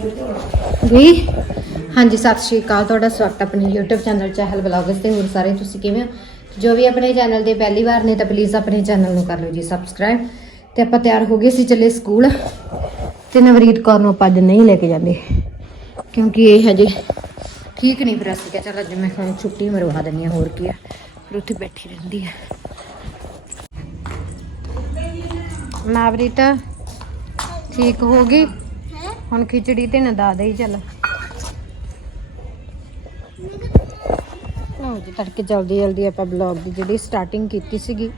ਜੀ, ਹਾਂਜੀ, ਸਤਿ ਸ਼੍ਰੀ ਅਕਾਲ। ਤੁਹਾਡਾ ਸਵਾਗਤ ਹੈ ਆਪਣੇ YouTube ਚੈਨਲ ਚਹਿਲ ਬਲੌਗਸ ਤੇ। ਹੋਰ ਸਾਰੇ ਤੁਸੀਂ ਕਿਵੇਂ ਹੋ? ਜੋ ਵੀ ਆਪਣੇ ਚੈਨਲ ਤੇ ਪਹਿਲੀ ਵਾਰ ਨੇ ਤਾਂ ਪਲੀਜ਼ ਆਪਣੇ ਚੈਨਲ ਨੂੰ ਕਰ ਲਓ ਜੀ ਸਬਸਕ੍ਰਾਈਬ ਤੇ ਆਪਾਂ ਤਿਆਰ ਹੋ ਗਏ ਸੀ ਚੱਲੇ ਸਕੂਲ ਤੇ ਨਵਰੀਤ ਕੌਰ ਨੂੰ ਆਪਾਂ ਅੱਜ ਨਹੀਂ ਲੈ ਕੇ ਜਾਂਦੇ, ਕਿਉਂਕਿ ਇਹ ਹਜੇ ਠੀਕ ਨਹੀਂ ਫਿਰ ਅਸੀਂ ਕਿਹਾ ਚੱਲ ਅੱਜ ਮੈਂ ਹੁਣ ਛੁੱਟੀ ਮਰਵਾ ਦਿੰਦੀ ਹਾਂ, ਹੋਰ ਕੀ ਆ। ਫਿਰ ਉੱਥੇ ਬੈਠੀ ਰਹਿੰਦੀ ਆ। ਨਵਰੀਤ, ਠੀਕ ਹੋ ਗਈ? ਹੁਣ ਖਿਚੜੀ ਤੇ ਨਾ ਦਾ ਦੇ ਚੱਲ। ਲਓ ਜੀ, ਤੜਕੇ ਜਲਦੀ ਜਲਦੀ ਆਪਾਂ ਬਲੌਗ ਦੀ ਜਿਹੜੀ ਸਟਾਰਟਿੰਗ ਕੀਤੀ ਸੀਗੀ।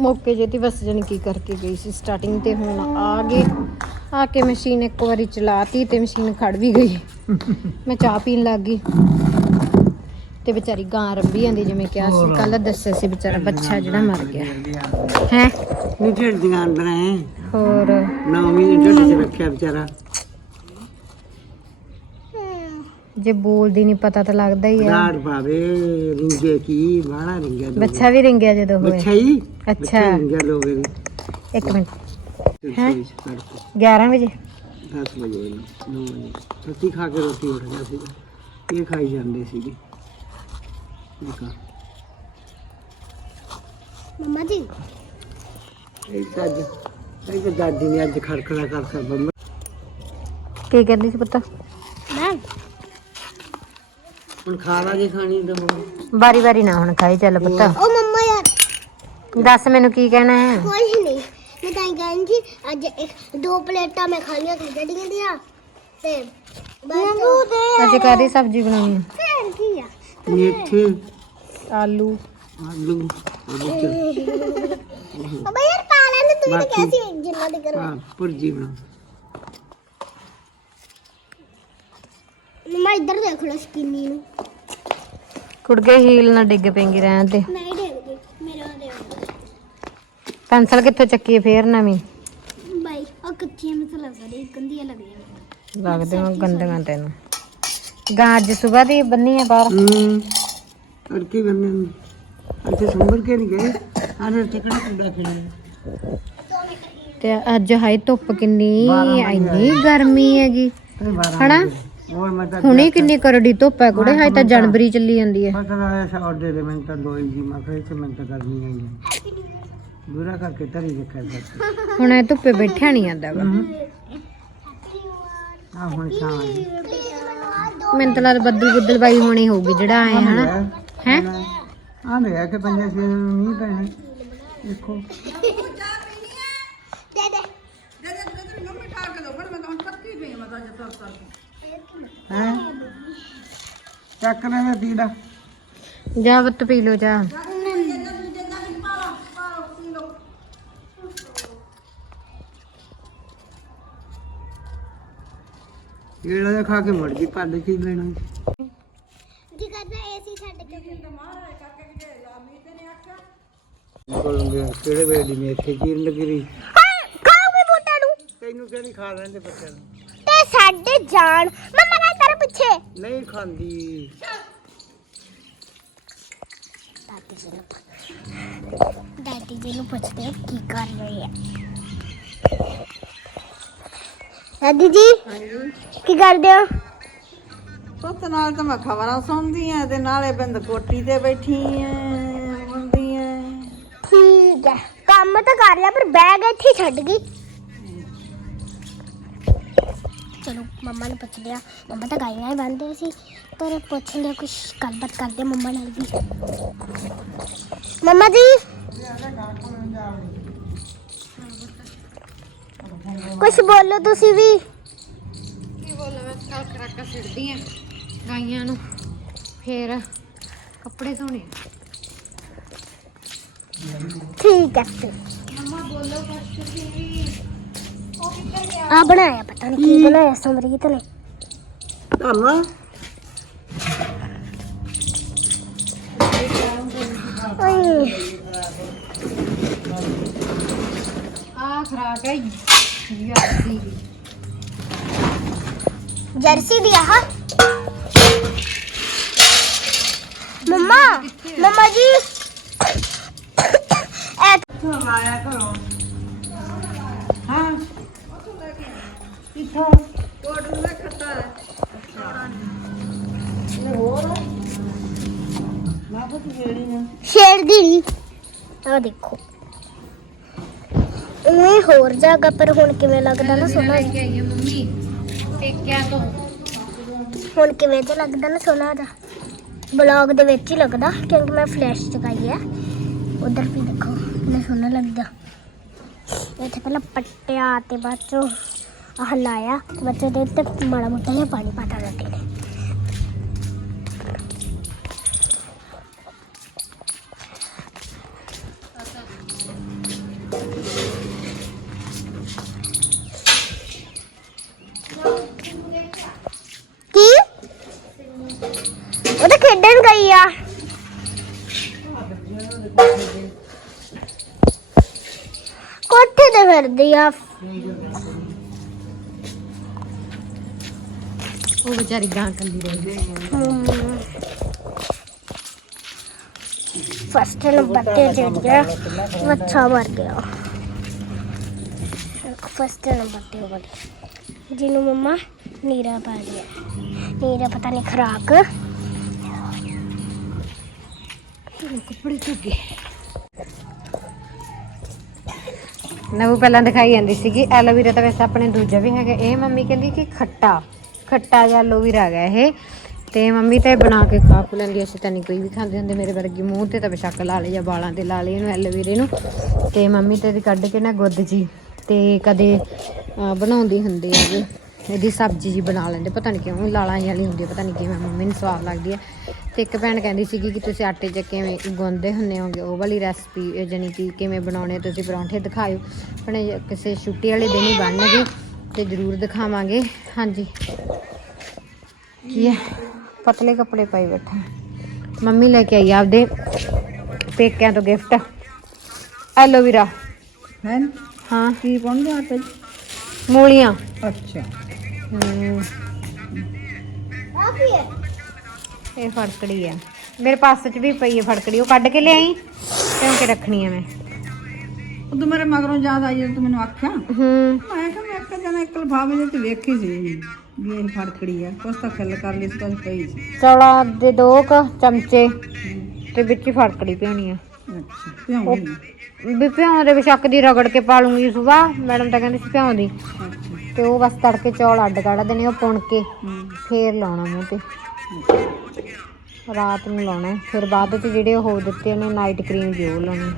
ਮੌਕੇ ਜੇ ਤੇ ਬਸ ਜਣ ਕੀ ਕਰਕੇ ਗਈ ਸੀ ਸਟਾਰਟਿੰਗ ਤੇ ਹੁਣ ਆ ਗਏ। ਆ ਕੇ ਮਸ਼ੀਨ ਇੱਕ ਵਾਰੀ ਚਲਾਤੀ ਤੇ ਮਸ਼ੀਨ ਖੜ ਵੀ ਗਈ। ਮੈਂ ਚਾਹ ਪੀਣ ਲੱਗ ਗਈ। ਤੇ ਵਿਚਾਰੀ ਗਾਂ ਰੰਬੀ ਜਾਂਦੀ ਜਿਵੇਂ ਕਿਹਾ ਸੀ। ਕੱਲ ਦੱਸਿਆ ਸੀ ਵਿਚਾਰਾ ਬੱਚਾ ਜਿਹੜਾ ਮਰ ਗਿਆ। ਹੈ? ਨੀ ਢਿੱਡ ਦੀਆਂ ਅੰਦਰ ਹੋਰ? ਨੌ ਮਹੀਨੇ ਢਿੱਡ ਚ ਰੱਖਿਆ ਵਿਚਾਰਾ। ਜੇ ਬੋਲਦੀ ਨਹੀਂ ਪਤਾ ਤਾਂ ਲੱਗਦਾ ਹੀ ਆ। ਲਾੜ ਪਾਵੇ ਰਿੰਗੇ ਕੀ ਬਾਹਲਾ ਰਿੰਗਿਆ ਬੱਚਾ ਵੀ ਰਿੰਗਿਆ ਜਦੋਂ ਹੋਇਆ। ਬੱਚਾ ਹੀ? ਅੱਛਾ। ਰਿੰਗਿਆ ਲੋਗੇ ਇੱਕ ਮਿੰਟ। ਹੈਂ? ਰਸੋਈ ਚ ਤੜਕੇ 11 ਵਜੇ? 10 ਵਜੇ 9 ਵਜੇ। ਰੋਟੀ ਖਾ ਕੇ ਰੋਟੀ ਉੱਠ ਗਿਆ ਸੀ ਇਹ ਖਾਈ ਜਾਂਦੇ ਸੀਗੇ। ਠੀਕ ਆ। ਮਮਾ ਜੀ। ਇਹ ਤਾਂ ਅੱਜ ਇਹ ਤਾਂ ਦਾਦੀ ਨੇ ਅੱਜ ਖੜਖੜਾ ਕਰ ਕਰ ਬੰਮ ਕੀ ਕਹਿੰਦੀ ਸੀ ਪੁੱਤ? ਮੈਂ। ਹੁਣ ਖਾ ਲਾ ਜੇ ਖਾਣੀ ਤਾਂ ਹੁਣ। ਬਾਰੀ ਬਾਰੀ ਨਾ ਹੁਣ ਖਾਈ ਚੱਲ ਪੁੱਤ। ਉਹ ਮੰਮਾ ਯਾਰ। ਦੱਸ ਮੈਨੂੰ ਕੀ ਕਹਿਣਾ ਹੈ? ਕੁਝ ਨਹੀਂ। ਮੈਂ ਤਾਂ ਕਹਿੰਦੀ ਸੀ ਅੱਜ ਇੱਕ ਦੋ ਪਲੇਟਾਂ ਮੈਂ ਖਾਣੀਆਂ ਖਿਚੜੀਆਂ ਦੀਆਂ ਤੇ ਸਬਜ਼ੀ ਬਣਾਉਣੀ ਹੈ। ਫੇਰ ਕੀ ਆ? ਮੇਥੇ ਆਲੂ। ਆਲੂ ਚ। ਅਬੇ ਯਾਰ ਪਾ ਲੈਂਦੇ ਤੂੰ ਤਾਂ ਬਾਕੀ- ਕਿਹਾ ਸੀ ਜਿੰਨਾ ਦੇ ਕਰੋ ਹਾਂ ਪੁਰਜੀ ਬਣਾ। ਮਮਾ ਇੱਧਰ ਦੇਖ ਲੋ ਸਕਿੰਨੀ ਨੂੰ। ਕੁੜਗੇ ਹੀਲ ਨਾ ਡਿੱਗ ਪੈਂਗੀ ਰਹਿਣ ਤੇ ਨਹੀਂ ਦੇਖਦੀ ਮੇਰੇ ਦੇ ਪੈਨਸਲ ਕਿੱਥੋਂ ਚੱਕੀ ਹੈ ਫੇਰ ਨਵੀਂ? ਬਾਈ ਉਹ ਕੱਚੀਆਂ ਮਤ ਲੱਗ ਰਹੀ ਗੰਦੀਆਂ ਲੱਗਦੀਆਂ। ਲੱਗਦੇ ਹੋ ਗੰਦੀਆਂ ਤੈਨੂੰ। ਗਾਂ ਅੱਜ ਸਵੇਰ ਦੀ ਬੰਨੀ ਹੈ ਬਾਹਰ। ਹੂੰ और ਕੀ ਕਰਨੇ ਨੂੰ। ਅੱਛਾ ਸੰਭਰ ਕੇ ਨਹੀਂ ਗਏ। ਆਰੇ ਟਿਕੜਾ ਕੁੰਡਾ ਖੇਡਣੇ ਤੇ ਅੱਜ ਹਾਈ ਧੁੱਪ ਕਿੰਨੀ ਇੰਨੀ ਗਰਮੀ ਹੈਗੀ। ਤਾਂ ਹੁਣੇ ਕਿੰਨੀ ਕਰੜੀ ਧੁੱਪ ਹੈ ਕੁੜੇ ਹਾਈ ਤਾਂ ਜਨਵਰੀ ਚੱਲੀ ਜਾਂਦੀ ਹੈ। ਪਤਾ ਆਇਆ ਸਾ ਆਰਡਰ ਦੇ ਮੈਂ ਤਾਂ ਦੋ ਹੀ ਜੀ ਮੈਂ ਕਿਹਾ ਮੈਂ ਤਾਂ ਕਰਨੀ ਆਈ ਹੈ। ਬੁਰਾ ਕਰਕੇ ਤਰੀ ਰੱਖਿਆ ਹੁਣ ਇਹ ਧੁੱਪੇ ਬੈਠਿਆ ਨਹੀਂ ਜਾਂਦਾ ਵਾ। ਆ ਹੁਣ ਸ਼ਾਮ ਮੈਨੂੰ ਤਾਂ ਲੱਗਦਾ ਬੱਦਲ ਬੁੱਦਲ ਬਾਈ ਹੋਣੀ ਹੋਊਗੀ ਜਿਹੜਾ ਆਏ ਹਨਾ। ਹੈ? ਆ ਲੈ। ਕੇ ਪੰਜਾਂ ਦਿਨ ਮੀਂਹ ਪੈਣੇ। ਦੇਖੋ। ਹੈ? ਚੱਕ ਲੈ ਮੈਂ ਤੀੜਾ ਜਾ ਬੱਤ ਪੀ ਲੋ ਜਾ। ਜਿਹੜਾ ਜਿਹਾ ਖਾ ਕੇ ਮੜ ਗਈ ਪੱਲ ਕੀ ਲੈਣਾ। ਜੀ ਕਰਦਾ ਏਸੀ ਛੱਡ ਕੇ? ਕੋਲੋਂਗੇ ਕਿਹੜੇ ਵੇਲੇ ਦੀ ਮੇਥੇ ਚੀਰ ਲੱਗੀ ਰਹੀ? ਖਾਓਗੇ ਬੋਟਾ ਨੂੰ। ਤੈਨੂੰ ਕਿਹੜੀ ਖਾ ਲੈਂਦੇ ਬੱਚਿਆਂ ਨੂੰ? ਤੇ ਸਾਡੇ ਜਾਣ। ਮੰਮਾ ਕਾ ਤੇਰੇ ਪਿੱਛੇ। ਨਹੀਂ ਖਾਂਦੀ। ਦਾਦੀ ਜੀ ਨੂੰ ਦਾਦੀ ਜੀ ਨੂੰ ਪੁੱਛਦੇ ਕੀ ਕਰ ਰਹੇ ਆ। ਦਾਦੀ ਜੀ? ਕੀ ਕਰਦੇ ਹੋ? ਪੁੱਤ ਨਾਲ ਤਾਂ ਮੈਂ ਖਬਰਾਂ ਸੁਣਦੀ ਆ ਤੇ ਨਾਲੇ ਬਿੰਦ ਕੋਟੀ ਤੇ ਬੈਠੀ ਐ ਹੁੰਦੀ ਐ ਠੀਕ ਹੈ ਕੰਮ ਤਾਂ ਕਰ ਲਿਆ ਪਰ ਬੈਗ ਇੱਥੇ ਹੀ ਛੱਡ ਗਈ। ਚਲੋ ਮੰਮਾ ਨੂੰ ਪੁੱਛਦੇ ਆ। ਮੰਮਾ ਤਾਂ ਗਾਈਆਂ ਹੀ ਬੰਨਦੇ ਸੀ ਪਰ ਪੁੱਛ ਲਿਆ ਕੁਝ ਗੱਲਬਾਤ ਕਰਦੇ ਆ ਮੰਮਾ ਨਾਲ ਵੀ। ਮੰਮਾ ਜੀ? ਕੁਝ ਬੋਲੋ ਤੁਸੀਂ ਵੀ। ਖਰਾਕਾ ਸਿੱਟਦੀ ਆ ਗਾਈਆਂ ਨੂੰ ਫੇਰ ਕੱਪੜੇ ਧੋਣੇ ਆ। ਠੀਕ ਹੈ ਫਿਰ ਆ ਬਣਾਇਆ ਪਤਾ ਨਹੀਂ ਕੀ ਬਣਾਇਆ ਸਮਰੀਤ ਨੇ। ਓਏ ਆਹ ਖਰਾਕ ਹੈ ਯਾਸੀ ਜਰਸੀ ਦੀ ਆਹ ਮੰਮਾ ਮੰਮਾ ਜੀ। ਐ ਆਇਆ ਕਰੋ ਹਾਂ। ਕਿੱਥੋਂ? ਕੋਟੂ ਦਾ ਖੱਤਾ ਹੈ ਹੋਰ ਮਾਪੋ ਕੀ ਜਿਹੜੀ ਨਾ। ਸ਼ੇਰ ਦੀ ਆ ਦੇਖੋ। ਉਵੇਂ ਹੋਰ ਜਗ੍ਹਾ ਪਰ ਹੁਣ ਕਿਵੇਂ ਲੱਗਦਾ ਨਾ ਸੋਹਣਾ। ਲੈ ਕੇ ਆਈ ਮੰਮੀ। ਪੇਕਿਆ ਤੋਂ। ਹੁਣ ਕਿਵੇਂ ਤੇ ਲੱਗਦਾ ਨਾ ਸੋਹਣਾ ਦਾ ਬਲੌਗ ਦੇ ਵਿੱਚ ਹੀ ਲੱਗਦਾ, ਕਿਉਂਕਿ ਮੈਂ ਫਲੈਸ਼ ਚਕਾਈ ਹੈ। ਉਧਰ ਵੀ ਦੇਖੋ, ਕਿੰਨਾ ਸੋਹਣਾ ਲੱਗਦਾ। ਇੱਥੇ ਪਹਿਲਾਂ ਪੱਟਿਆ ਤੇ ਬਾਅਦ ਚੋਂ ਆਹ ਲਾਇਆ ਦੇ ਉੱਤੇ ਮਾੜਾ ਮੋਟਾ ਜਿਹਾ ਪਾਣੀ ਪਾਤਾ ਰੱਟੇ ਤੇ ਫਿਰਦੀ ਆ ਉਹ ਵਿਚਾਰੀ ਗਾਂ ਕੰਦੀ ਰਹੀ ਫਸਟ ਨੰਬਰ ਤੇ ਜਿਹੜਿਆ ਮੱਛਾ ਮਰ ਗਿਆ ਫਸਟ ਨੰਬਰ ਤੇ ਉਹ ਵਾਲੀ ਜਿਹਨੂੰ ਮੰਮਾ ਨੀਰਾ ਪਾ ਦਿਆ ਨੀਰਾ ਪਤਾ ਨਹੀਂ ਖਰਾਕ ਕੱਪੜੇ ਨਵੂ ਪਹਿਲਾਂ ਦਿਖਾਈ ਜਾਂਦੀ ਸੀਗੀ, ਐਲੋਵੀਰਾ ਤਾਂ ਵੈਸੇ ਆਪਣੇ ਦੂਜਾ ਵੀ ਹੈਗਾ। ਇਹ ਮੰਮੀ ਕਹਿੰਦੀ ਕਿ ਖੱਟਾ ਖੱਟਾ ਜਿਹਾ ਐਲੋਵੀਰਾ ਹੈਗਾ ਇਹ। ਤੇ ਮੰਮੀ ਤੇ ਬਣਾ ਕੇ ਖਾ ਖੂ ਲੈਂਦੀ, ਅਸੀਂ ਤਾਂ ਨਹੀਂ ਕੋਈ ਵੀ ਖਾਂਦੇ ਹੁੰਦੇ, ਮੇਰੇ ਵਰਗੀ ਮੂੰਹ ਤੇ ਤਾਂ ਬੇਸ਼ੱਕ ਲਾ ਲੇ ਜਾਂ ਵਾਲਾਂ ਤੇ ਲਾ ਲੇ ਇਹਨੂੰ, ਐਲੋਵੇਰੇ ਨੂੰ। ਤੇ ਮੰਮੀ ਤੇ ਇਹਦੀ ਕੱਢ ਕੇ ਨਾ ਗੁੱਦ ਜੀ, ਤੇ ਕਦੇ ਬਣਾਉਂਦੀ ਹੁੰਦੀ ਹੈਗੀ। ਇਹਦੀ ਸਬਜ਼ੀ ਜੀ ਬਣਾ ਲੈਂਦੇ ਪਤਾ ਨਹੀਂ ਕਿਉਂ ਲਾਲਾਂ ਜਿਹੀ ਵਾਲੀ ਹੁੰਦੀ ਹੈ ਪਤਾ ਨਹੀਂ ਕਿਵੇਂ ਮੰਮੀ ਨੂੰ ਸਵਾਦ ਲੱਗਦੀ ਹੈ ਤੇ ਇੱਕ ਭੈਣ ਕਹਿੰਦੀ ਸੀਗੀ ਕਿ ਤੁਸੀਂ ਆਟੇ 'ਚ ਕਿਵੇਂ ਗੁੰਨਦੇ ਹੁੰਦੇ ਹੋਗੇ ਉਹ ਵਾਲੀ ਰੈਸਪੀ ਜਾਨੀ ਕਿ ਕਿਵੇਂ ਬਣਾਉਣੇ ਤੁਸੀਂ ਪਰੌਂਠੇ ਦਿਖਾਇਓ। ਆਪਣੇ ਕਿਸੇ ਛੁੱਟੀ ਵਾਲੇ ਦਿਨ ਹੀ ਬਣਨਗੇ ਤੇ ਜ਼ਰੂਰ ਦਿਖਾਵਾਂਗੇ। ਹਾਂਜੀ। ਕੀ ਹੈ ਪਤਲੇ ਕੱਪੜੇ ਪਾਈ ਬੈਠਾ। ਮੰਮੀ ਲੈ ਕੇ ਆਈ ਆਪਦੇ ਪੇਕਿਆਂ ਤੋਂ ਗਿਫਟ ਐਲੋਵੇਰਾ। ਹੈ? ਹਾਂ। ਕੀ ਪਾਉਂਦੇ ਆਟੇ 'ਚ? ਮੂਲੀਆਂ। ਅੱਛਾ। ਆ ਕੀ ਹੈ। ਇਹ ਫੜਕੜੀ ਆ। ਮੇਰੇ ਪਾਸ ਚ ਵੀ ਪਈ ਹੈ ਫੜਕੜੀ ਉਹ ਕੱਢ ਕੇ ਲਿਆਈ? ਕਿਉਂਕਿ ਰੱਖਣੀ ਆ ਮੈਂ? ਤੂੰ ਮੇਰੇ ਮਗਰੋਂ ਯਾਦ ਆਈ ਜਦੋਂ ਤੂੰ ਮੈਨੂੰ ਆਖਿਆ? ਹੂੰ। ਮੈਂ ਕਿਹਾ ਮੈਂ ਇੱਕ ਜਣਾ ਇੱਕ ਲਫਾਫੇ ਦੇ ਤੇ ਵੇਖੀ ਸੀ ਵੀ ਇਹ ਫੜਕੜੀ ਆ। ਕੁਛ ਤਾਂ ਖਿੱਲ ਕਰ ਲਈ ਸੀ ਕੁਛ ਪਈ ਸੀ। ਚੌਲਾਂ ਦੇ ਦੋ ਕ ਚਮਚੇ ਤੇ ਵਿੱਚ ਹੀ ਫੜਕੜੀ ਪਿਉਣੀ ਆ। ਅੱਛਾ ਭਿਉਂ ਵੀ ਭਿਉਂ ਦੇ ਬਸ਼ੱਕ ਦੀ ਰਗੜ ਕੇ ਪਾ ਲੂੰਗੀ ਸੁਬਾ, ਮੈਡਮ ਤਾਂ ਕਹਿੰਦੀ ਸੀ ਭਿਉਂ ਦੀ। ਤੇ ਉਹ ਬਸ ਤੜਕੇ ਚੌਲ ਅੱਡ ਕੱਢ ਦੇਣੇ, ਉਹ ਪੁਣ ਕੇ ਫੇਰ ਲਾਉਣਾ ਮੂੰਹ ਤੇ। ਰਾਤ ਨੂੰ ਲਾਉਣਾ, ਫਿਰ ਬਾਅਦ ਚ ਜਿਹੜੇ ਉਹ ਦਿੱਤੇ ਉਹਨੇ ਨਾਈਟ ਕਰੀਮ ਦੀ ਲਾਉਣੀ।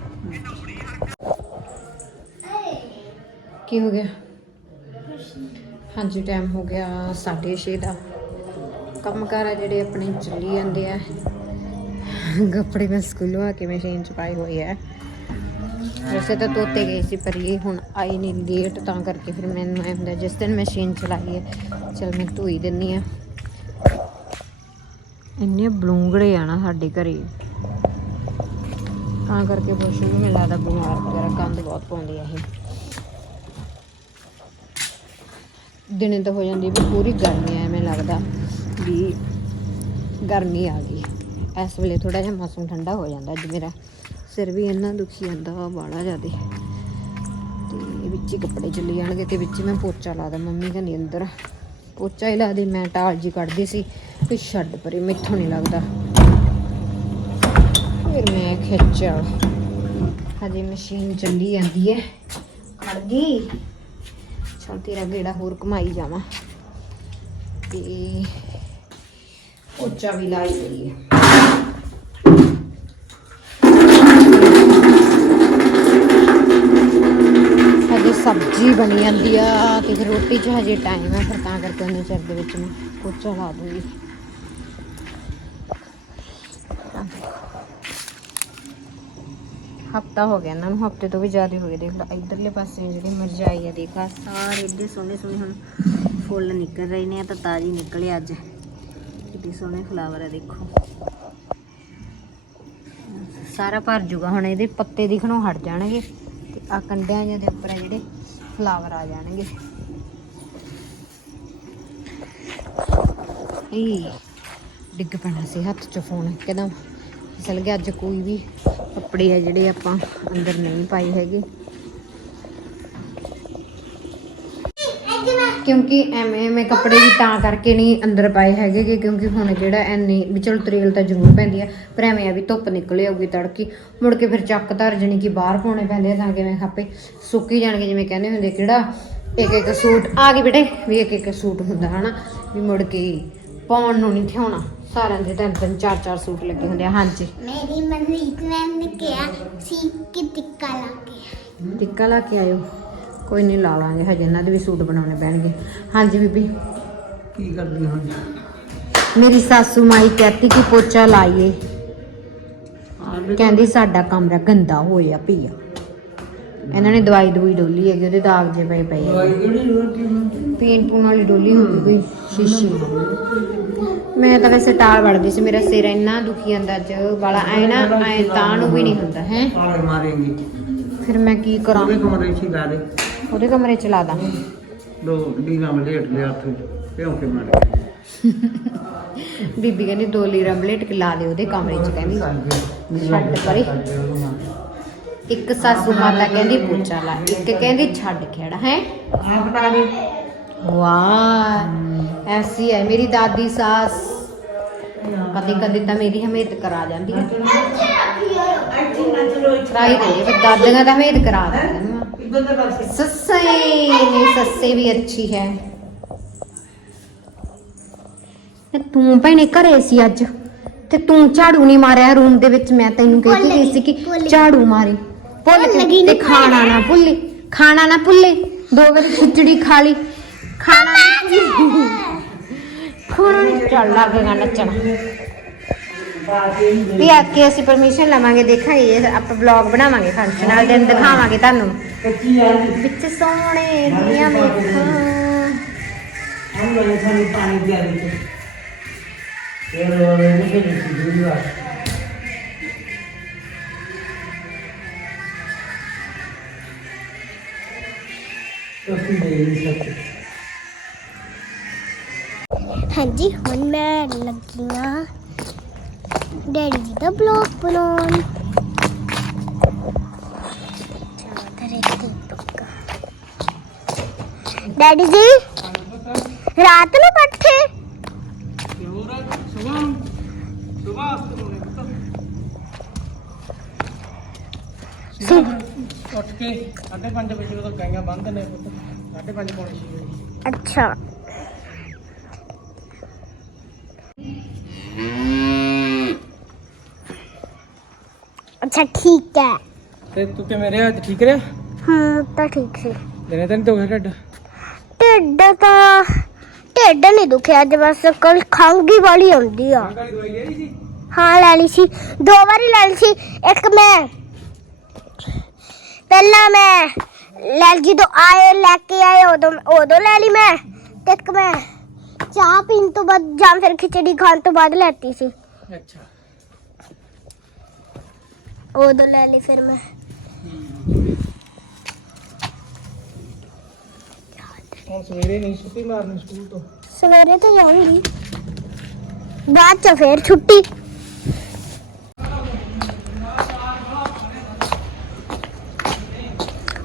ਕੀ ਹੋ ਗਿਆ? ਹਾਂਜੀ ਟਾਈਮ ਹੋ ਗਿਆ 6:30 ਦਾ। ਕੰਮ ਕਾਰ ਆ ਜਿਹੜੇ ਆਪਣੇ ਚੱਲੀ ਜਾਂਦੇ ਆ। ਕੱਪੜੇ ਮੈਂ ਸਕੂਲੋਂ ਆ ਕੇ ਮਸ਼ੀਨ ਚ ਪਾਏ ਹੋਏ ਹੈ ਵੈਸੇ ਤਾਂ ਧੋਤੇ ਗਏ ਸੀ, ਪਰ ਇਹ ਹੁਣ ਆਈ ਨਹੀਂ ਲੇਟ ਤਾਂ ਕਰਕੇ ਫਿਰ ਮੈਨੂੰ ਐਂ ਹੁੰਦਾ, ਜਿਸ ਦਿਨ ਮਸ਼ੀਨ ਚਲਾਈ ਹੈ, ਚਲ ਮੈਂ ਧੋਈ ਦਿੰਨੀ ਆ। ਇੰਨੇ ਬਲੂੰਗੜੇ ਆ ਨਾ ਸਾਡੇ ਘਰੇ। ਤਾਂ ਕਰਕੇ ਬੋਸ਼ੂ ਮੈਨੂੰ ਲੱਗਦਾ ਬਿਮਾਰ ਵਗੈਰਾ ਗੰਦ ਬਹੁਤ ਪਾਉਂਦੀ ਆ ਇਹ। ਦਿਨੇ ਤਾਂ ਹੋ ਜਾਂਦੀ ਵੀ ਪੂਰੀ ਗਰਮੀ ਆ, ਐਵੇਂ ਲੱਗਦਾ ਵੀ ਗਰਮੀ ਆ ਗਈ। ਇਸ ਵੇਲੇ ਥੋੜਾ ਜਿਹਾ ਮੌਸਮ ਠੰਡਾ ਹੋ ਜਾਂਦਾ ਅੱਜ ਮੇਰਾ ਸਿਰ ਵੀ ਇੰਨਾ ਦੁਖੀ ਜਾਂਦਾ ਵਾ ਬਾੜਾ ਜ਼ਿਆਦੇ। ਤੇ ਵਿੱਚ ਹੀ ਕੱਪੜੇ ਚੱਲੀ ਜਾਣਗੇ ਤੇ ਵਿੱਚ ਮੈਂ ਪੋਚਾ ਲਾ ਦਾਂ ਮੰਮੀ ਕਹਿੰਦੀ ਅੰਦਰ। ਪੋਚਾ ਹੀ ਲਾ ਦੇ, ਮੈਂ ਟਾਲ ਜੀ ਕੱਢਦੀ ਸੀ ਵੀ ਛੱਡ ਪਰੇ, ਮੈਥੋਂ ਨਹੀਂ ਲੱਗਦਾ। ਫਿਰ ਮੈਂ ਖਿੱਚਿਆ। ਹਜੇ ਮਸ਼ੀਨ ਚੱਲੀ ਜਾਂਦੀ ਹੈ ਖੜ ਗਈ। ਚਲ ਤੇਰਾ ਗੇੜਾ ਹੋਰ ਘੁਮਾਈ ਜਾਵਾਂ। ਤੇ ਪੋਚਾ ਵੀ ਲਾਈ ਗਈ ਹੈ ਹਜੇ ਸਬਜ਼ੀ ਬਣੀ ਜਾਂਦੀ ਆ ਤੇ ਫਿਰ ਰੋਟੀ 'ਚ ਹਜੇ ਟਾਈਮ ਹੈ ਫਿਰ ਤਾਂ ਕਰਕੇ ਉਹਨੇ ਚਿਰ ਦੇ ਵਿੱਚ ਮੈਂ ਪੋਚਾ ਲਾ ਦੂੰਗੀ ਹਫਤਾ ਹੋ ਗਿਆ ਇਹਨਾਂ ਨੂੰ, ਹਫ਼ਤੇ ਤੋਂ ਵੀ ਜ਼ਿਆਦਾ ਹੋ ਗਏ, ਦੇਖ ਲਓ ਇਧਰਲੇ ਪਾਸੇ ਜਿਹੜੀ ਮਰਜਾਈ ਆ, ਦੇਖ ਸਾਰੇ ਇੱਡੇ ਸੋਹਣੇ ਸੋਹਣੇ ਹੁਣ ਫੁੱਲ ਨਿਕਲ ਰਹੇ ਨੇ ਤਾਂ ਤਾਜ਼ੀ ਨਿਕਲੇ ਅੱਜ। ਕਿੰਨੇ ਸੋਹਣੇ ਫਲਾਵਰ ਆ, ਦੇਖੋ। ਸਾਰਾ ਭਰ ਜੂਗਾ ਹੁਣ, ਇਹਦੇ ਪੱਤੇ ਦਿਖਣੋਂ ਹਟ ਜਾਣਗੇ। ਤੇ ਆ ਕੰਡਿਆਂ ਦੇ ਉੱਪਰ ਆ ਜਿਹੜੇ ਫਲਾਵਰ ਆ ਜਾਣਗੇ। ਇਹ ਡਿੱਗ ਪੈਣਾ ਸੀ ਹੱਥ ਚ ਫੋਨ, ਇੱਕਦਮ। ਫਿਸਲ ਗਿਆ ਅੱਜ ਕੋਈ ਵੀ ਕੱਪੜੇ ਆ ਜਿਹੜੇ ਆਪਾਂ ਅੰਦਰ ਨਹੀਂ ਪਾਏ ਹੈਗੇ। ਕਿਉਂਕਿ ਐਵੇਂ ਐਵੇਂ ਕੱਪੜੇ ਵੀ ਤਾਂ ਕਰਕੇ ਨਹੀਂ ਅੰਦਰ ਪਾਏ ਹੈਗੇ ਗੇ, ਕਿਉਂਕਿ ਹੁਣ ਜਿਹੜਾ ਐਨੀ ਵੀ ਚਲੋ ਤਰੇਲ ਤਾਂ ਜ਼ਰੂਰ ਪੈਂਦੀ ਆ ਪਰ ਐਵੇਂ ਆ ਵੀ ਧੁੱਪ ਨਿਕਲੇ ਆਊਗੀ ਤੜਕੀ। ਮੁੜ ਕੇ ਫਿਰ ਚੱਕ ਧਰ ਜਣੀ ਕਿ ਬਾਹਰ ਪਾਉਣੇ ਪੈਂਦੇ ਆ ਤਾਂ ਕਿਵੇਂ ਖਾਪੇ ਸੁੱਕੀ ਜਾਣਗੇ ਜਿਵੇਂ ਕਹਿੰਦੇ ਹੁੰਦੇ ਕਿਹੜਾ ਇੱਕ ਇੱਕ ਸੂਟ ਆ ਗਏ ਬੇਟੇ ਵੀ ਇੱਕ ਇੱਕ ਸੂਟ ਹੁੰਦਾ ਹਨਾ ਵੀ ਮੁੜ ਕੇ ਪਾਉਣ ਨੂੰ ਨਹੀਂ ਥਿਆਉਣਾ। ਸਾਰਿਆਂ ਦੇ ਤਿੰਨ ਤਿੰਨ ਚਾਰ ਚਾਰ ਸੂਟ ਲੱਗੇ ਹੁੰਦੇ ਆ ਹਾਂਜੀ। ਮੇਰੀ ਮਨਰੀਤ ਮੈਮ ਨੇ ਕਿਹਾ ਸੀ ਕਿ ਟਿੱਕਾ ਲਾ ਕੇ ਟਿੱਕਾ ਲਾ ਕੇ ਆਇਓ। ਕੋਈ ਨਹੀਂ ਲਾ ਲਾਂਗੇ ਹਜੇ ਇਹਨਾਂ ਦੇ ਵੀ ਸੂਟ ਬਣਾਉਣੇ ਪੈਣਗੇ। ਹਾਂਜੀ ਬੀਬੀ। ਕੀ ਕਰਦੀ ਹੁਣ? ਮੇਰੀ ਸਾਸੂ ਮਾਈ ਕਹਤੀ ਕਿ ਪੋਚਾ ਲਾਈਏ। ਕਹਿੰਦੀ ਸਾਡਾ ਕਮਰਾ ਗੰਦਾ ਹੋਇਆ ਪਿਆ। ਇਹਨਾਂ ਨੇ ਦਵਾਈ ਦਵਾਈ ਡੋਲੀ ਹੈਗੀ ਉਹਦੇ ਦਾਗ ਜੇ ਪਏ ਪਏ ਹੁਣ ਪੀਣ ਵਾਲੀ ਡੋਲੀ ਹੋਊਗੀ ਕੋਈ ਸ਼ੀਸ਼ੀ। ਮੈਂ ਤਾਂ ਵੈਸੇ ਟਾਲ ਵੜਦੀ ਸੀ ਮੇਰਾ ਸਿਰ ਇੰਨਾ ਦੁਖੀ ਜਾਂਦਾ ਅੱਜ ਵਾਲਾ ਐ ਨਾ ਐ ਤਾਂ ਨੂੰ ਵੀ ਨਹੀਂ ਹੁੰਦਾ ਹੈ। ਮਾਰੇਂਗੀ। ਫਿਰ ਮੈਂ ਕੀ ਕਰਾਂ? ਕਮਰੇ 'ਚ ਹੀ ਲਾ ਦੇ। ਉਹਦੇ ਕਮਰੇ ਚ ਲਾ ਦਾਂ। ਦੋ ਡੀਨਾ ਮਲੇਟ ਲਿਆ ਉੱਥੇ ਭਿਉਂ ਕੇ ਮਾਰੇ ਬੀਬੀ ਕਹਿੰਦੀ ਦੋ ਲੀਰਾਂ ਬਲੇਟ ਕੇ ਲਾ ਦੇ ਉਹਦੇ ਕਮਰੇ ਚ ਕਹਿੰਦੀ। ਛੱਡ ਪਰੇ। ਇੱਕ ਸਾਸੂ ਮਾਤਾ ਕਹਿੰਦੀ ਪੋਚਾ ਲਾ। ਇੱਕ ਕਹਿੰਦੀ ਛੱਡ ਖੇੜਾ ਹੈ? ਆਪ ਬਤਾ ਦੇ। ਵਾਹ ਐਸੀ ਹੈ ਮੇਰੀ ਦਾਦੀ ਸਾਸ। ਕਦੇ ਕਦੇ ਤਾਂ ਮੇਰੀ ਹਮੇਤ ਕਰਾ ਜਾਂਦੀ ਹੈ। ਦਿੰਦੀ ਹੈ ਪਰ ਦਾਦੀਆਂ ਤਾਂ ਹਮੇਤ ਕਰਾ ਦਿੰਦੀਆਂ। ਨਹੀਂ ਸੱਸੇ ਵੀ ਅੱਛੀ ਹੈ। ਤੇ ਤੂੰ ਭੈਣੇ ਘਰੇ ਸੀ ਅੱਜ? ਤੇ ਤੂੰ ਝਾੜੂ ਨਹੀਂ ਮਾਰਿਆ ਰੂਮ ਦੇ ਵਿੱਚ? ਮੈਂ ਤੈਨੂੰ ਭੁੱਲ ਕਹਿੰਦੀ ਗਈ ਸੀ ਕਿ ਗਈ। ਝਾੜੂ ਮਾਰੇ। ਭੁੱਲ ਭੁੱਲ ਗਈ। ਗਈ, ਤੇ ਨਹੀਂ ਖਾਣਾ ਨਾ ਭੁੱਲੀ ਖਾਣਾ ਨਾ ਭੁੱਲੇ। ਦੋ ਵਾਰੀ ਖਿਚੜੀ ਖਾ ਲਈ। ਖਾਣਾ ਨਾ ਭੁੱਲੀ। ਖਾਣਾ ਨਹੀਂ ਚੱਲ ਲੱਗੇਗਾ ਨੱਚਣ। ਵੀ ਆ ਕੇ ਅਸੀਂ ਪਰਮਿਸ਼ਨ ਲਵਾਂਗੇ ਦੇਖਾਂਗੇ ਇਹ ਆਪਾਂ ਵਲੌਗ ਬਣਾਵਾਂਗੇ ਫੰਕਸ਼ਨ ਵਾਲੇ ਦਿਨ ਦਿਖਾਵਾਂਗੇ ਤੁਹਾਨੂੰ। ਕੱਚੀ ਆ ਵਿੱਚ ਸੋਹਣੇ ਦੀਆਂ ਵੇਖਾਂ ਹਮ ਲੋਗ ਸਾਨੂੰ ਪਾਣੀ ਦਿਆ ਦੇ ਫਿਰ ਉਹ ਇਹਦੇ ਵਿੱਚ ਦੂਰੀ ਵਾ ਤੁਸੀਂ ਦੇ ਨਹੀਂ ਸਕਦੇ। ਹਾਂਜੀ ਹੁਣ ਮੈਂ ਲੱਗੀ ਆ ਡੈਡੀ ਜੀ ਦਾ ਬਲੌਗ ਬਣਾਉਣ। ਡੈਡੀ ਜੀ ਰਾਤ ਨੂੰ ਪੱਠੇ ਉੱਠ ਕੇ 5:30 ਵਜੇ ਉਹ ਗਾਈਆਂ ਬੰਦ ਨੇ 5:30 ਪੌਣੇ 6 ਵਜੇ ਅੱਛਾ ਅੱਛਾ ਠੀਕ ਹੈ ਤੇ ਤੂੰ ਕਿ ਮੇਰੇ ਹੱਥ ਠੀਕ ਰਿਹਾ ਹਾਂ ਤਾਂ ਠੀਕ ਸੀ ਦਿਨੇ ਦਿਨ ਤੋਂ ਘਟੜ ਢਿੱਡ ਤਾਂ ਢਿੱਡ ਨਹੀਂ ਦੁਖਿਆ ਅੱਜ ਬਸ ਕੱਲ ਖੰਗੀ ਵਾਲੀ ਆਉਂਦੀ ਆ। ਵਾਲੀ ਦਵਾਈ ਲਈ ਸੀ? ਹਾਂ ਲੈ ਲਈ ਸੀ। ਦੋ ਵਾਰੀ ਲੈ ਲਈ ਸੀ ਇੱਕ ਮੈਂ। ਪਹਿਲਾਂ ਮੈਂ ਲੈ ਜਦੋਂ ਆਏ ਲੈ ਕੇ ਆਏ ਉਦੋਂ ਉਦੋਂ ਲੈ ਲਈ ਮੈਂ ਤੇ ਇੱਕ ਮੈਂ ਚਾਹ ਪੀਣ ਤੋਂ ਬਾਅਦ ਜਾਂ ਫਿਰ ਖਿਚੜੀ ਖਾਣ ਤੋਂ ਬਾਅਦ ਲੈਤੀ ਸੀ। ਅੱਛਾ। ਉਦੋਂ ਲੈ ਲਈ ਫਿਰ ਮੈਂ। ਹੁਣ ਸਵੇਰੇ ਨਹੀਂ ਛੁੱਟੀ ਮਾਰਨੀ ਸਕੂਲ ਤੋਂ ਸਵੇਰੇ ਤਾਂ ਜਾਊਂਗੀ ਬਾਅਦ ਚ ਫਿਰ ਛੁੱਟੀ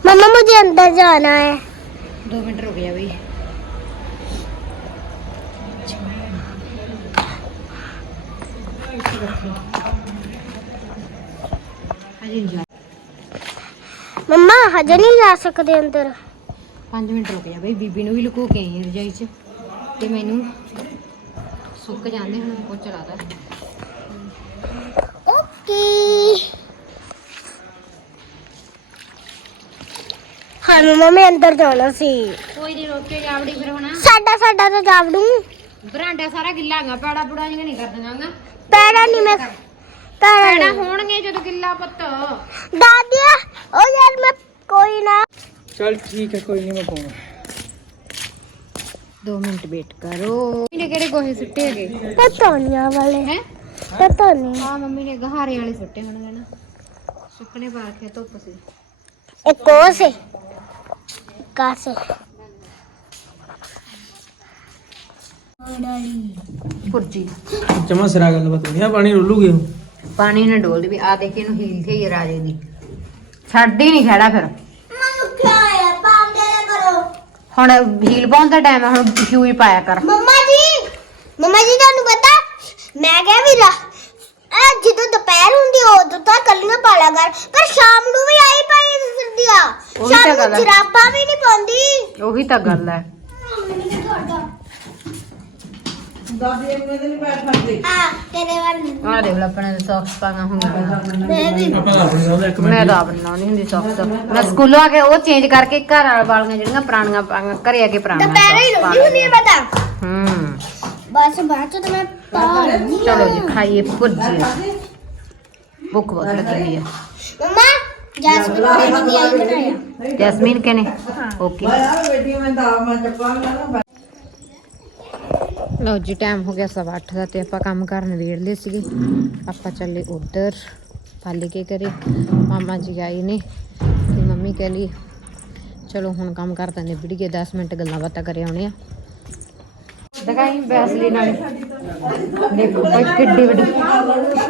मम्मा मुझे अंदर जाना है ਦੋ ਮਿੰਟ ਰੁਕ ਜਾ ਬਈ ਹਜੇ ਨਹੀਂ ਜਾ मम्मा हजे नहीं जा सकते अंदर ਪੰਜ ਮਿੰਟ ਰੁਕ ਜਾ ਬਈ ਬੀਬੀ ਨੂੰ ਵੀ ਲੁਕੋ ਕੇ ਆਈ ਰਜਾਈ 'ਚ। ਤੇ ਮੈਨੂੰ ਸੁੱਕ ਜਾਂਦੇ ਹੁਣ ਪੋਚਾ ਲਾਦਾ ਓਕੇ। ਸਾਨੂੰ ਮੰਮੀ ਅੰਦਰ ਜਾਣਾ ਸੀ। ਕੋਈ ਨਹੀਂ ਰੋਕੇ ਜਾਵੜੀ ਫਿਰ ਹੁਣ। ਸਾਡਾ ਸਾਡਾ ਤਾਂ ਜਾਵੜੂ। ਬਰਾਂਡਾ ਸਾਰਾ ਗਿੱਲਾ ਹੈਗਾ ਪੈੜਾ ਪੁੜਾ ਜਿਹਾ ਨਹੀਂ ਕਰ ਦਿਆਂਗਾ ਪੈੜਾ ਨਹੀਂ ਮੈਂ ਪੈੜਾ ਪੈੜਾ ਹੋਣਗੇ ਜਦੋਂ ਗਿੱਲਾ ਪੁੱਤ। ਦਾਦੀ ਉਹ ਯਾਰ ਮੈਂ ਕੋਈ ਨਾ ਚਲ ਠੀਕ ਹੈ ਕੋਈ ਨਹੀਂ ਮੈਂ ਪਾਉਣਾ। 2 ਮਿੰਟ ਵੇਟ ਕਰੋ। ਇਹਨੇ ਕਿਹੜੇ ਗੋਹੇ ਸੁੱਟੇ ਹੈਗੇ? ਪਤੋਨੀਆਂ ਵਾਲੇ। ਹੈ? ਪਤਾ ਨਹੀਂ ਹਾਂ ਮੰਮੀ ਨੇ ਗਹਾਰੇ ਵਾਲੇ ਸੁੱਟੇ ਹੋਣਗੇ ਨਾ ਸੁੱਕਣੇ ਪਾ ਕੇ ਧੁੱਪ ਸੀ ਇਹ ਕੋਸੇ ਕਾਸੇ। ਪੁਰਜੀ। ਜਮਾ ਸਿਰਾ ਗੱਲ ਬਤ ਪਾਣੀ ਰੁੱਲੂ ਗਿਆ ਪਾਣੀ ਨਾ ਡੋਲ ਵੀ ਆ ਦੇਖੇ ਇਹਨੂੰ ਹੀਲ ਤੇ ਹੀ ਰਾਜੇ ਦੀ। ਛੱਡ ਹੀ ਨਹੀਂ ਖੜਾ ਫਿਰ। ਹੁਣ ਹੀਲ ਪਾਉਣ ਦਾ ਟਾਈਮ ਹੈ ਹੁਣ ਸ਼ੂ ਹੀ ਪਾਇਆ ਕਰ। ਮੰਮਾ ਜੀ ਮੰਮਾ ਜੀ ਤੁਹਾਨੂੰ ਪਤਾ ਮੈਂ ਕਿਹਾ ਵੀਰਾ ਇਹ ਜਦੋਂ ਦੁਪਹਿਰ ਹੁੰਦੀ ਆ, ਉਦੋਂ ਤਾਂ ਕੱਲੀਆਂ ਪਾਲਾ ਕਰ ਪਰ ਸ਼ਾਮ ਨੂੰ ਵੀ ਆਈ ਪਾਈ ਫਿਰਦੀ ਆ। ਉਹੀ ਤਾਂ ਸ਼ਾਮ ਗੱਲ ਨੂੰ। ਜਰਾਬਾਂ ਵੀ ਨਹੀਂ ਪਾਉਂਦੀ। ਉਹੀ ਤਾਂ ਗੱਲ ਹੈ ਦਾਦੀ ਨਹੀਂ ਸਕਦੀ ਆ ਤੇਰੇ ਵੱਲ ਨਹੀਂ। ਆਹ ਦੇਖ ਲੈ ਆਪਣੇ ਸੌਕਸ ਪਾਗਾ ਹੁਣ ਮੈਂ ਵੀ। ਮੈਂ ਤਾਂ ਆਪ ਨੀ ਲਾਉਂਦੀ ਹੁੰਦੀ ਸੌਕਸ ਮੈਂ ਸਕੂਲੋਂ ਆ ਕੇ ਉਹ ਚੇਂਜ ਕਰਕੇ ਘਰ ਵਾਲ- ਵਾਲੀਆਂ ਜਿਹੜੀਆਂ ਪੁਰਾਣੀਆਂ ਪਾਈਆਂ ਘਰੇ ਆ ਕੇ ਪੁਰਾਣੀਆਂ ਦੁਪਹਿਰੇ ਹੀ socks ਪਾ ਰੋਟੀ ਹੁੰਦੀ ਹੈ। ਪਤਾ ਹੂੰ। ਬਸ ਬਾਅਦ ਚ ਤਾਂ ਮੈਂ ਪਾ ਲੈਂਦੀ ਆ। ਚਲੋ ਜੀ ਖਾਈਏ ਭੁਰਜੀ ਭੁੱਖ ਬਹੁਤ ਲੱਗੀ ਹੋਈ ਹੈ ਮੰਮਾ ਜੈਸਮੀਨ ਨੇ ਵੀ ਆਈ ਬਣਾਇਆ? ਜੈਸਮੀਨ ਕਹਨੇ? ਓਕੇ। ਮੈਂ ਆ ਬੇਟੀ ਮੈਂ ਦਾ ਮੈਂ ਚੱਪਾਂ ਨਾ ਨਾ ਲਓ ਜੀ ਟਾਈਮ ਹੋ ਗਿਆ ਸਵਾ ਅੱਠ ਦਾ ਤੇ ਆਪਾਂ ਕੰਮ ਕਰਨ ਵੇੜਲੇ ਸੀਗੇ। ਆਪਾਂ ਚੱਲੇ ਉਧਰ ਪਾਲੇ ਕੇ ਕਰੇ ਮਾਮਾ ਜੀ ਆਏ ਨੇ ਤੇ ਮੰਮੀ ਕਹਿੰਦੀ ਚਲੋ ਹੁਣ ਕੰਮ ਕਰ ਦਿੰਦੇ ਵੀਡੀਓ 10 ਮਿੰਟ ਗੱਲਾਂ ਬਾਤਾਂ ਕਰੇ ਆਉਣੇ ਆ। ਦਿਖਾਈ ਬੈਸਲੀ ਨਾਲ। ਦੇਖੋ ਭਾਈ ਕਿੱਡੀ ਵੱਡੀ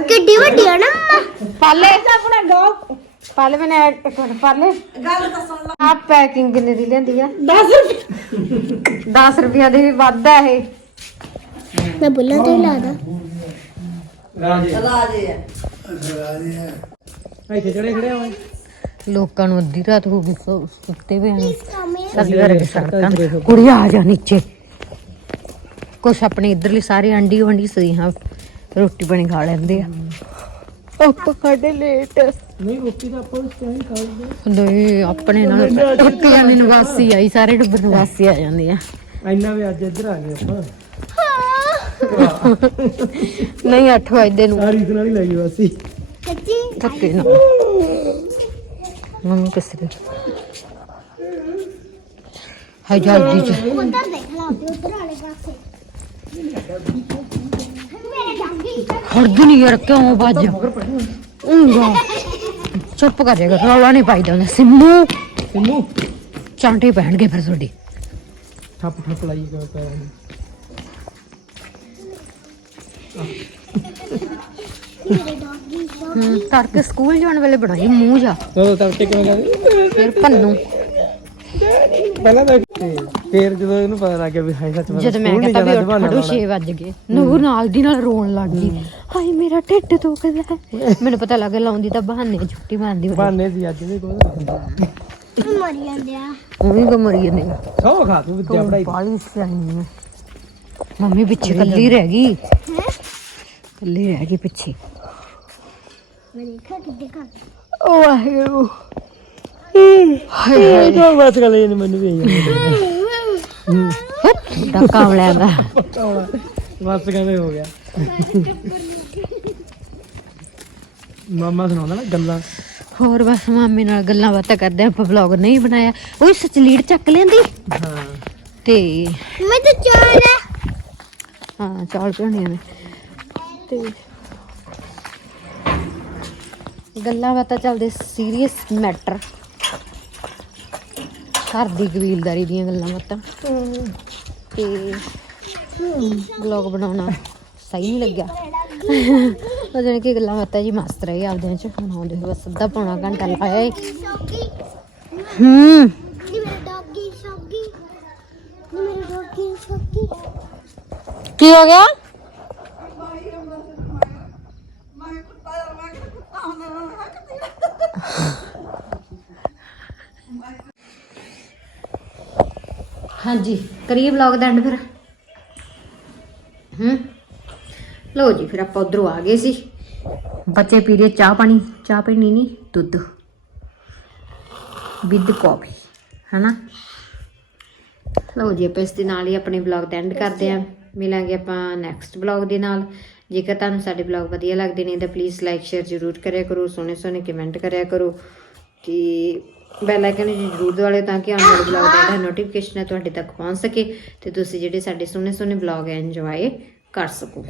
ਕਿੱਡੀ ਵੱਡੀ ਆ ਨਾ ਪਾਲੇ। ਆਪਣਾ ਗੋ ਪਾਲੇ ਮੈਨੇ ਇੱਕ ਮਿੰਟ ਪਾਲੇ। ਗੱਲ ਤਾਂ ਸੁਣ ਲਓ ਆ ਪੈਕਿੰਗ ਕਿੰਨੇ ਦੀ ਲੈਂਦੀ ਆ? 10 ਰੁਪਏ। 10 ਰੁਪਿਆਂ ਦੀ ਵੀ ਵੱਧ ਆ ਇਹ। ਮੈਂ ਬੁੱਲਾਂ ਤੇ ਹੀ ਲਾਦਾ ਰਾਜੇ ਆ ਇੱਥੇ ਚੜੇ ਖੜੇ ਹੋਏ ਲੋਕਾਂ ਨੂੰ ਅੱਧੀ ਰਾਤ ਹੋ ਗਈ ਸੁ- ਸੁੱਤੇ ਪਏ ਨੇ। ਸਾਡੇ ਸੜਕਾਂ ਆ ਜਾ ਨੀਚੇ। ਕੁਛ ਆਪਣੇ ਇਧਰਲੀ ਸਾਰੇ ਆਂਡੀ ਵੰਡੀ ਸਹੀ ਹਾਂ ਰੋਟੀ ਪਾਣੀ ਖਾ ਲੈਂਦੇ ਆ। ਆਪਾਂ ਸਾਡੇ ਲੇਟ ਨਹੀਂ ਰੋਟੀ ਤਾਂ ਆਪਾਂ ਉਸ ਤਰ੍ਹਾਂ ਹੀ ਖਾਉਂਦੇ ਨਹੀਂ ਆਪਣੇ ਨਾਲ ਜਾਨੀ ਨਿਵਾਸੀ ਆਈ ਸਾਰੇ ਡੱਬਰ ਨਿਵਾਸੀ ਆ ਜਾਂਦੇ ਆ। ਇੰਨਾ ਵੀ ਅੱਜ ਇੱਧਰ ਆ ਗਏ ਆਪਾਂ। ਨਹੀਂ 8 ਵਜੇ ਨੂੰ। ਸਾਰੀ ਹੀ ਲੈ ਗਏ ਅਸੀਂ ਕੱਚੀ ਨਾ ਮੰਮੀ ਕਿਸਰੇ ਹਾਈ ਜਲਦੀ ਚ ਉਧਰ ਦੇਖ ਲਾ ਉਧਰ ਵਾਲੇ ਪਾਸੇ। ਮੇਰੇ ਡਾਂਗੀ ਹਰਦ ਨਹੀਂ ਯਾਰ ਕਿਉਂ ਵੱਜ? ਉਂਗਾ ਚੁੱਪ ਕਰ ਜਾ ਰੌਲਾ ਨਹੀਂ ਪਾਈਦਾ ਹੁੰਦਾ ਸਿੰਮੂ। ਸਿੰਮੂ। ਚਾਂਟੇ ਪੈਣਗੇ ਫਿਰ ਤੁਹਾਡੇ। ਠੱਪ ਠੱਪ ਲਾਈ ਕਰ ਪੈਰਾਂ ਹੂੰ ਤੜਕੇ ਸਕੂਲ ਜਾਣ ਵੇਲੇ ਬਣਾਈ ਮੂੰਹ ਜਾ। ਤੋ ਤੜਕੇ ਕਿਵੇਂ ਕਰਦੇ ਫਿਰ ਭੰਨੂ ਪਹਿਲਾਂ ਤਾਂ ਫੇਰ ਜਦੋਂ ਇਹਨੂੰ ਪਤਾ ਲੱਗ ਗਿਆ ਵੀ ਹਾਈ ਸੱਚ ਜਦ ਮੈਂ ਕਹਤਾ ਵੀ ਉੱਠ ਖੜੋ 6 ਵੱਜ ਗਏ। ਨੂਰ ਨਾਲ ਦੀ ਨਾਲ ਰੋਣ ਲੱਗ ਗਈ। ਹਾਏ ਮੇਰਾ ਢਿੱਡ ਦੁਖਦਾ ਹੈ। ਮੈਨੂੰ ਪਤਾ ਲੱਗ ਗਿਆ ਲਾਉਂਦੀ ਤਾਂ ਬਹਾਨੇ ਛੁੱਟੀ ਮਾਰਦੀ ਹੋਣੀ। ਬਾਨੇ ਸੀ ਅੱਜ ਦੇ ਕੋਲ ਮਰੀ ਜਾਂਦੇ ਆ। ਉਹ ਵੀ ਮਰੀ ਜਾਂਦੇ ਆ। ਸੌ ਖਾ ਤੂੰ ਵਿਦਿਆ ਪੜਾਈ ਬਾਲੀ ਸਿਆਣੀ ਆ। ਮੰਮੀ ਪਿੱਛੇ ਕੱਲੀ ਰਹਿ ਗਈ। ਹੈ? ਕੱਲੀ ਰਹਿ ਗਈ ਪਿੱਛੇ। ਓ ਵਾਹਿਗੁਰੂ। ਹਾਏ ਹਾਏ। ਤਾਂ ਬਸ ਗੱਲ ਇਹ ਮੈਨੂੰ ਵੀ ਆਈ। ਦਾ ਕਾਮਲਿਆਂ ਦਾ ਬਸ ਕਹਿੰਦੇ ਹੋ ਗਿਆ। ਮਾਮਾ ਸੁਣਾਉਂਦਾ ਨਾ ਗੱਲਾਂ। ਹੋਰ ਬਸ ਮਾਮੇ ਨਾਲ ਗੱਲਾਂ ਬਾਤਾਂ ਕਰਦੇ ਆਪਾਂ ਵਲੌਗ ਨਹੀਂ ਬਣਾਇਆ। ਉਹ ਸੱਚ ਲੀਡ ਚੱਕ ਲੈਂਦੀ ਹਾਂ। ਤੇ ਮੈਂ ਤਾਂ ਚਾਹ ਹਾਂ ਚੌਲ ਚੜਨੀਆਂ ਨੇ। ਤੇ ਗੱਲਾਂ ਬਾਤਾਂ ਚੱਲਦੇ ਸੀਰੀਅਸ ਮੈਟਰ ਘਰ ਦੀ ਕਬੀਲਦਾਰੀ ਦੀਆਂ ਗੱਲਾਂ ਬਾਤਾਂ। ਤੇ ਵਲੌਗ ਬਣਾਉਣਾ ਸਹੀ ਨਹੀਂ ਲੱਗਿਆ। ਉਹ ਜਾਣੀ ਕਿ ਗੱਲਾਂ ਬਾਤਾਂ ਜੀ ਮਸਤ ਰਹੇ ਆਪਦੇ ਚ। ਹੁਣ ਆਉਂਦੇ ਬਸ ਅੱਧਾ ਪੌਣਾ ਘੰਟਾ ਲਾਇਆ ਏ। ਹੂੰ ਨੀ ਮੇਰੇ ਡੌਗੀ ਸ਼ੌਕੀ ਨੀ ਮੇਰੇ ਡੌਗੀ ਸ਼ੌਕੀ ਕੀ ਹੋ ਗਿਆ? ਹਾਂਜੀ, ਕਰੀਏ ਵਲੌਗ ਦਾ ਐਂਡ ਫਿਰ। ਹੂੰ? ਲਓ ਜੀ, ਫਿਰ ਆਪਾਂ ਉਧਰੋਂ ਆ ਗਏ ਸੀ। ਬੱਚੇ ਪੀ ਰਹੇ ਚਾਹ ਪਾਣੀ। ਚਾਹ ਪੀਣੀ ਨਹੀਂ, ਦੁੱਧ। ਵਿਦ ਕਾਫੀ ਹਨਾ? ਲਓ ਜੀ, ਆਪਾਂ ਇਸ ਦੇ ਨਾਲ ਹੀ ਆਪਣੇ ਵਲੌਗ ਦਾ ਐਂਡ ਕਰਦੇ ਆਂ। ਮਿਲਾਂਗੇ ਆਪਾਂ ਨੈਕਸਟ ਵਲੌਗ ਦੇ ਨਾਲ। ਜੇਕਰ ਤੁਹਾਨੂੰ ਸਾਡੇ ਵਲੌਗ ਵਧੀਆ ਲੱਗਦੇ ਨੇ ਤਾਂ ਪਲੀਜ਼ ਲਾਈਕ ਸ਼ੇਅਰ ਜ਼ਰੂਰ ਕਰਿਆ ਕਰੋ, ਸੋਹਣੇ ਸੋਹਣੇ ਕਮੈਂਟ ਕਰਿਆ ਕਰੋ। ਕਿ ਬੈਲ ਆਈਕਨ ਨੂੰ ਜ਼ਰੂਰ ਦਬਾ ਤਾਂ ਕਿ ਆਉਣ ਵਾਲੇ ਵਲੌਗ ਦਾ ਜਿਹੜਾ ਨੋਟੀਫਿਕੇਸ਼ਨ ਹੈ ਤੁਹਾਡੇ ਤੱਕ ਪਹੁੰਚ ਸਕੇ ਤੇ ਤੁਸੀਂ ਜਿਹੜੇ ਸਾਡੇ ਸੋਹਣੇ ਸੋਹਣੇ ਵਲੌਗ ਹੈ ਇੰਜੋਏ ਕਰ ਸਕੋ।